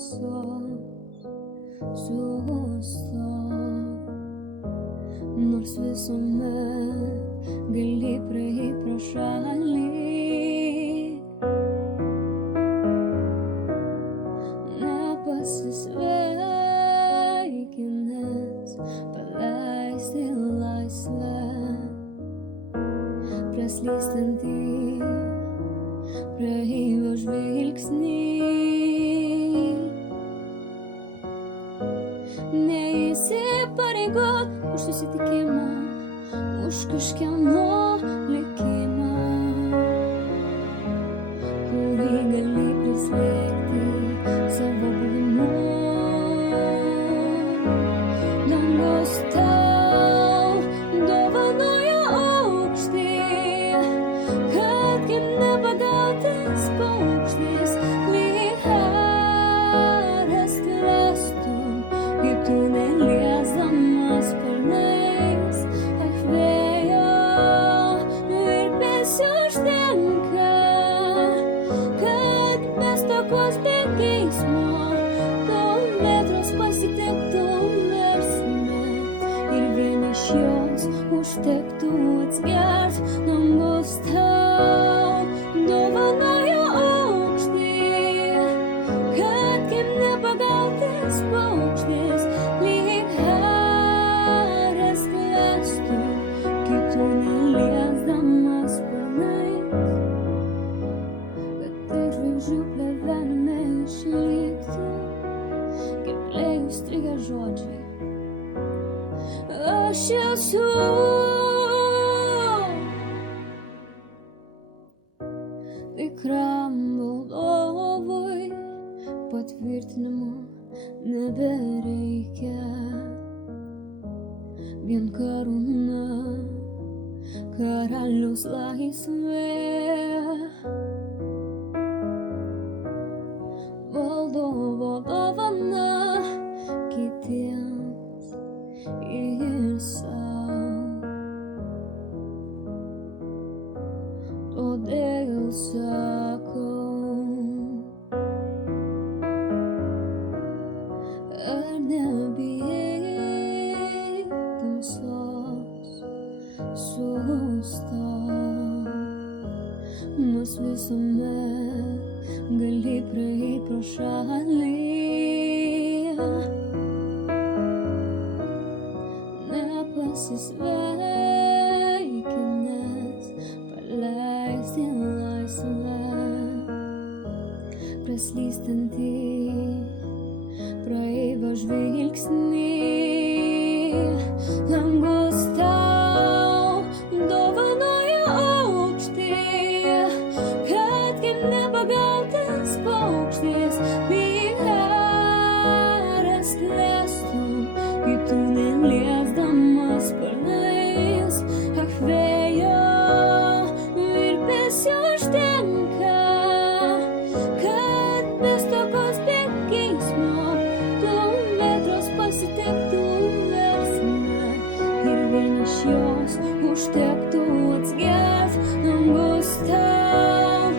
šviesos sustok, nors visuomet gali praeit pro šalį. Nepasisveikinęs paleisti laisvę, praslystantį praeivio žvilgsnį. Neįsipareigot už susitikimą, už kažkieno likimą, kurį gali prislėgti savo buvimu. Dangus tau dovanoja aukštį, kad kaip nepagautas paukštis lyg haras sklęstum, kaip tu neliesdamas sparnais. Ach, vėjo virpesio užtenka, kad be stokos, be geismo tau vėtros pasitektum versme ir vien iš jos užtektų atsigert. Dangus tau dovanoja aukštį, kad kaip nepagautas paukštis lyg haras sklęstum, kitų neliesdamas sparnais, kad tai žvaigždžių plevenime išliktų, kaip lėjų strigę žodžiai. Aš esu tikram valdovui, patvirtinimo nebereikia, vien karūna, karaliaus laisvė. Valdovo dovana kitiems ir sau, todėl sakau, ar nebijai tamsos, sustok, nors visuomet gali praeit pro šalį. Nepasisveikinęs paleisti laisvę, praslystantį praeivio žvilgsnį. Dangus tau dovanoja aukštį, kad kaip nepagautas paukštis lyg haras sklęstum, kaip tu neliesdamas sparnais. Ach, vėjo virpesio užtenka, kad be stokos, be geismo tau vėtros pasitektum versme ir vien iš jos užtektų atsigert. Dangus tau